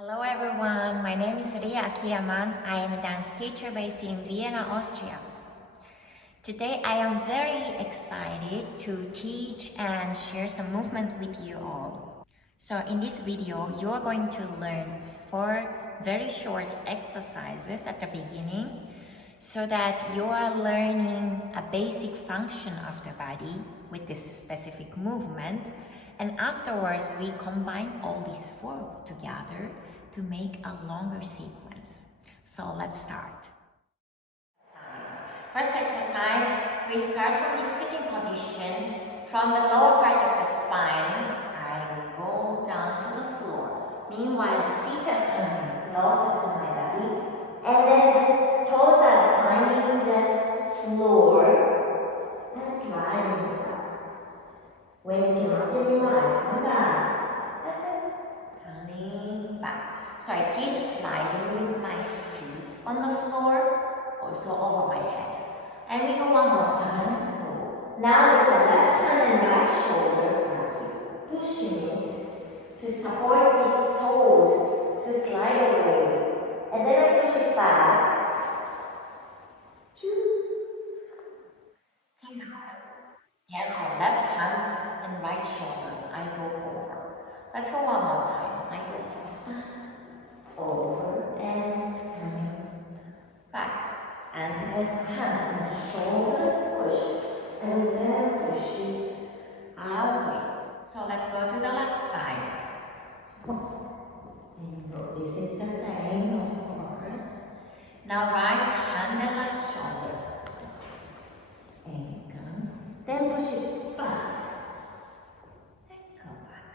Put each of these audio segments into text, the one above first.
Hello everyone, my name is Rie Akiyama. I am a dance teacher based in Vienna, Austria. Today I am very excited to teach and share some movement with you all. So in this video, you are going to learn 4 very short exercises at the beginning so that you are learning a basic function of the body with this specific movement. And afterwards, we combine all these 4 together to make a longer sequence. So let's start. First exercise, we start from the sitting position. From the lower part of the spine, I roll down to the floor. Meanwhile, the feet are coming closer to my body. And then the toes are finding the floor and sliding up. When you cannot get it right, come back. Coming back. So I keep sliding with my feet on the floor, also over my head. And we go one more time. Now with the left hand and right shoulder, I keep pushing it to support these toes to slide away. And then I push it back. Yes, my left hand and right shoulder, I go over. Let's go one more time. I go first, over and coming back. And then hand and shoulder push, and then push it away. So let's go to the left side. This is the same, of course. Now right hand and left shoulder. And come. Then push it back. And go back.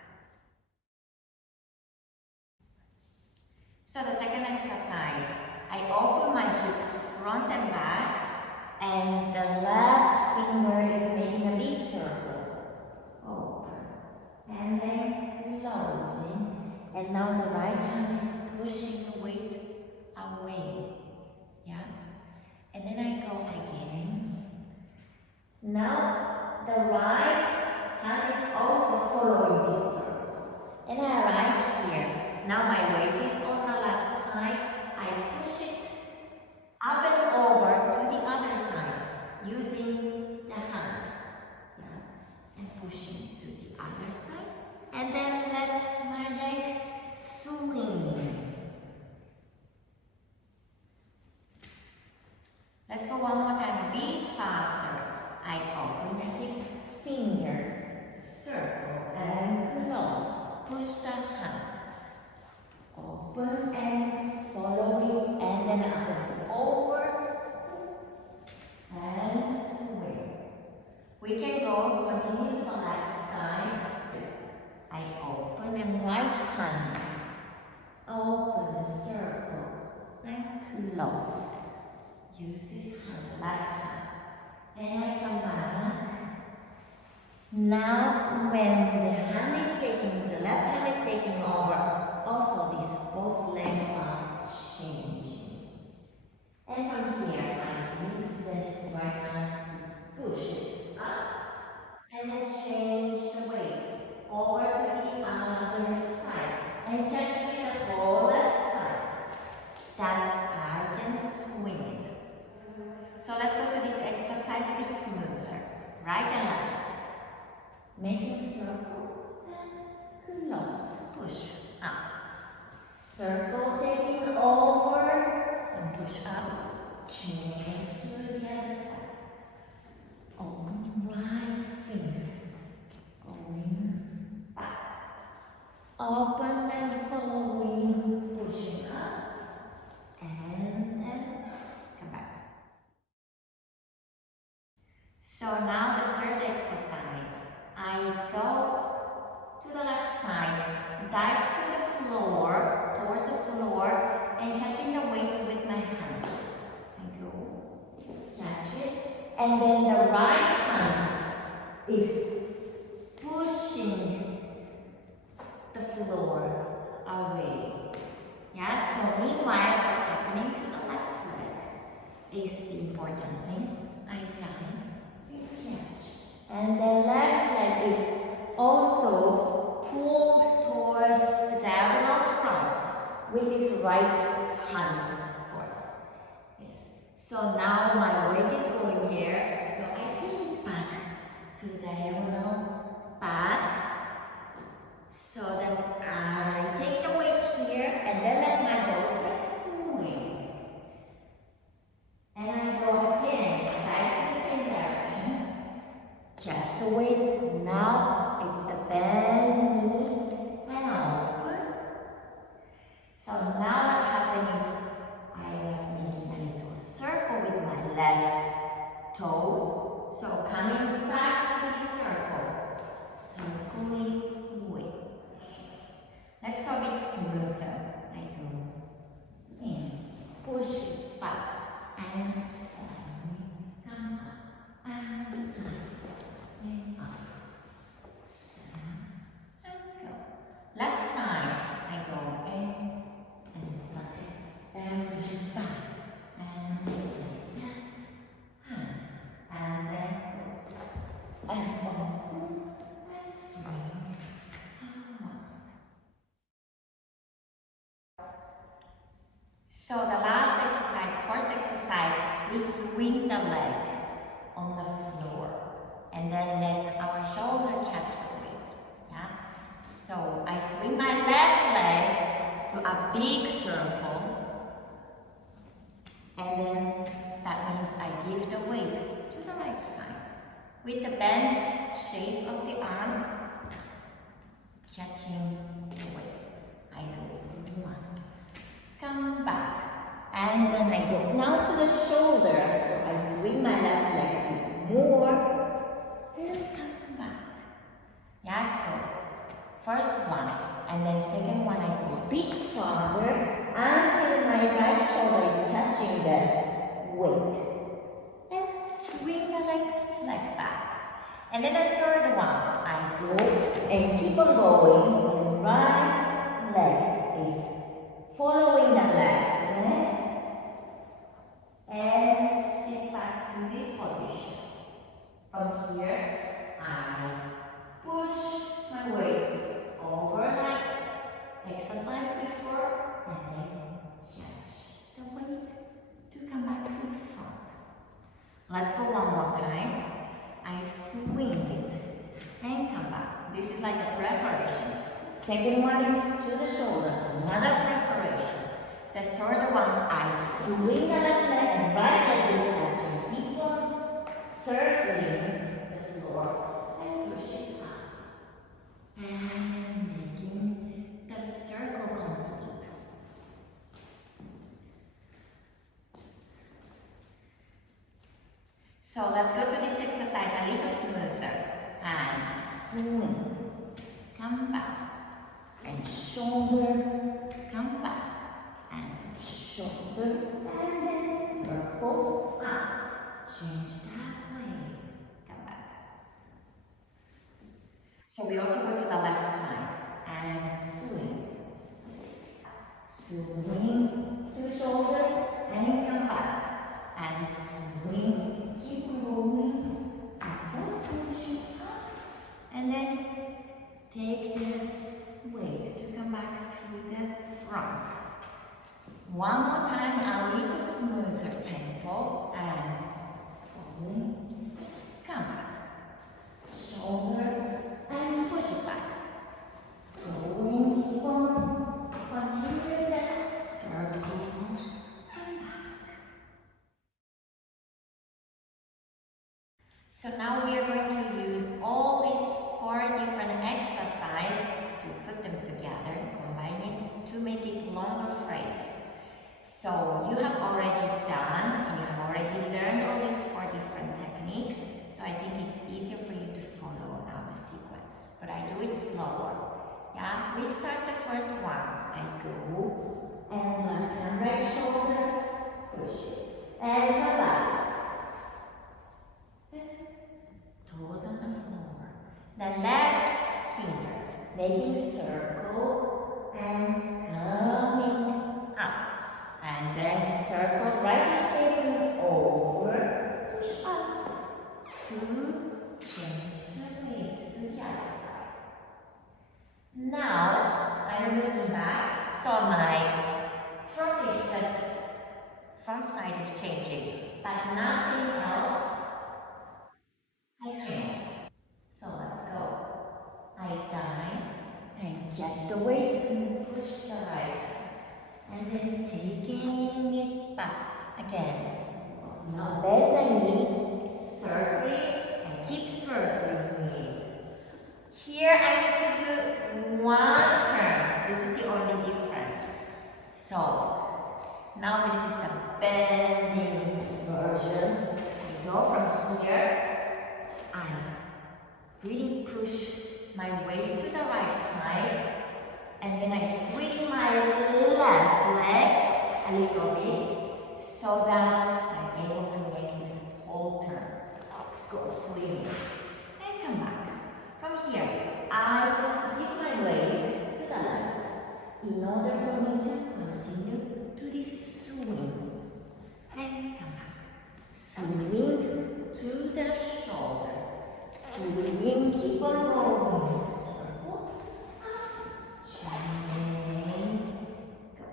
So the second exercise, I open my hip front and back, and the left finger is making a big circle. Open. And then closing. And now the right hand is pushing the weight away. Yeah? And then I go again. Now the right hand is also following this circle. And I arrive here. Now my weight is on the left side. I push it up and over to the other side using the hand. Yeah? And pushing to the other side. And then let my leg swing. Let's go one more time, a bit faster. I open the hip, finger, circle and close. Push the hand. Open and following, and then up and over and swing. We can go, continue to the left side. I open and right hand. Open the circle and close. Use this hand, left hand. And I come back. Now when the hand is taking, the left hand is taking over, also these both legs are changing. And from here I use this right hand to push it up and then change the weight over to the other side and catch with the whole left side that I can swing it. So let's go to this exercise a bit smoother. Right and left. Making circle and close. Push up. Circle taking over and push up. Change to the other side. Open right finger. Going back. Open and following. Pushing up. And then come back. So now the third exercise. I go to the left side, dive to the floor, towards the floor, and catching the weight with my hands. I go, catch it, and then the right hand is pushing the floor away. Yeah, so meanwhile, what's happening to the left leg is the important thing. I dive and catch. And the left leg is also pulled towards the diagonal front. with this right hand force. Yes. So now my weight is going here. So I take it back to the diagonal back. So that I take the weight here and then let my boss swing. And I go again back to the same direction. Catch the weight. Now it's the bend knee and open. So now what happened is I was making a little circle with my left toes. So coming back to the circle. Circling weight. Let's go a bit smoother. I go in, push it back, and come up, and down, and up, and go. Left side, I go in, and down, and push it back, and down, and then, and open, and swing. So the last exercise, first exercise, we swing the leg on the floor and then let our shoulder catch the weight. Yeah? So I swing my left leg to a big circle and then that means I give the weight to the right side. With the bend shape of the arm, catching the weight. I go 1. Come back, and then I go now to the shoulder, so I swing my left leg a bit more, and come back. Yeah, so first one, and then second one I go a bit farther until my right shoulder is catching the weight, and swing the left leg back. And then the third one, I go and keep on going, and right leg is following the left leg and sit back to this position. From here, I push my weight over like exercise before and then catch the weight to come back to the front. Let's go one more time. I swing it and come back. This is like a preparation. Second one is to the shoulder, another preparation. The third one, I swing the left leg and right leg is catching. Keep on circling the floor and push it up. And making the circle complete. So let's go to this exercise a little smoother. And swing, come back. And shoulder, come back, and shoulder, and then circle up. Change that way, come back. So we also go to the left side and swing. Swing to shoulder and come back. And swing, keep going. And first push up, and then take the weight to come back to the front. One more time, a little smoother tempo and falling, come back, shoulder and push it back. Going, keep on, continue that, circles, come back. So now we are going to use all these 4 different exercises to put them together, combine it to make it longer phrase. So you have already done and you have already learned all these 4 different techniques. So I think it's easier for you to follow now the sequence. But I do it slower. Yeah, we start the first one. I go and left hand, right shoulder, push it, and come back. Toes on the floor. The left finger making circle and coming up, and then circle front side is changing, but nothing else has changed. So let's go. I dive and catch the weight and push the right. And then taking it back again. Now bend the knee, circling, and keep circling it. Here I need to do one turn. This is the only difference. So now this is the bending version. I go from here. I really push my way to the right side. And then I swing my left leg a little bit so that I'm able to make this whole turn. Go swinging and come back. From here, I just give my weight to the left in order for me to continue to this swing. And come back. Swing to the shoulder. Swing, keep on going. Circle. Change. Go.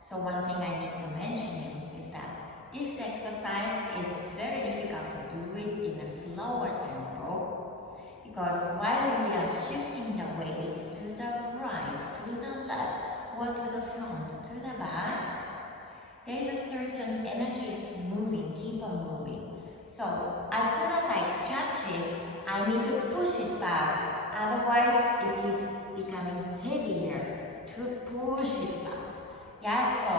So one thing I need to mention is that this exercise is very difficult to do it in a slower tempo, because while we are shifting the weight to the right, to the left, or to the front, to the back, there is a certain energy is moving, keep on moving. So as soon as I catch it, I need to push it back, otherwise it is becoming heavier to push it back. Yeah, so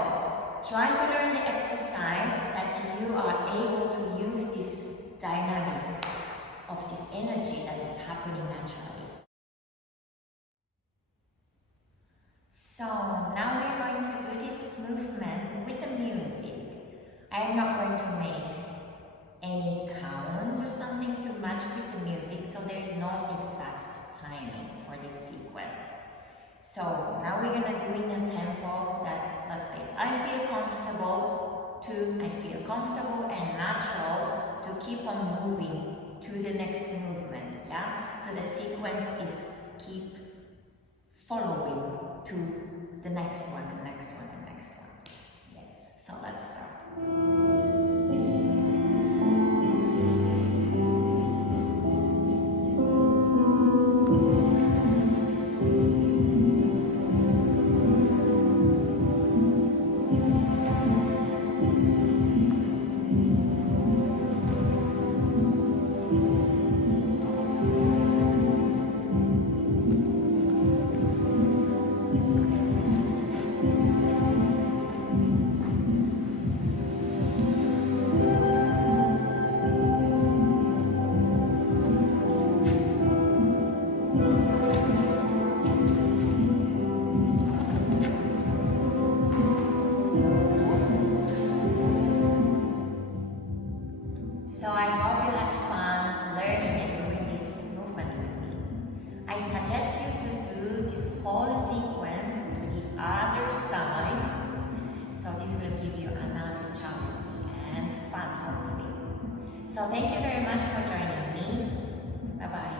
try to learn the exercise that you are able to use this dynamic of this energy that is happening naturally. So now we're going to do this movement with the music. I am not going to make any count or something to match with the music, so there is no exact timing for this sequence. So now we're gonna do in a tempo that, let's say, I feel comfortable and natural to keep on moving to the next movement, yeah? So the sequence is keep following to the next one, the next one, the next one. Yes, so let's start. So I hope you had fun learning and doing this movement with me. I suggest you to do this whole sequence to the other side. So this will give you another challenge and fun, hopefully. So thank you very much for joining me. Bye-bye.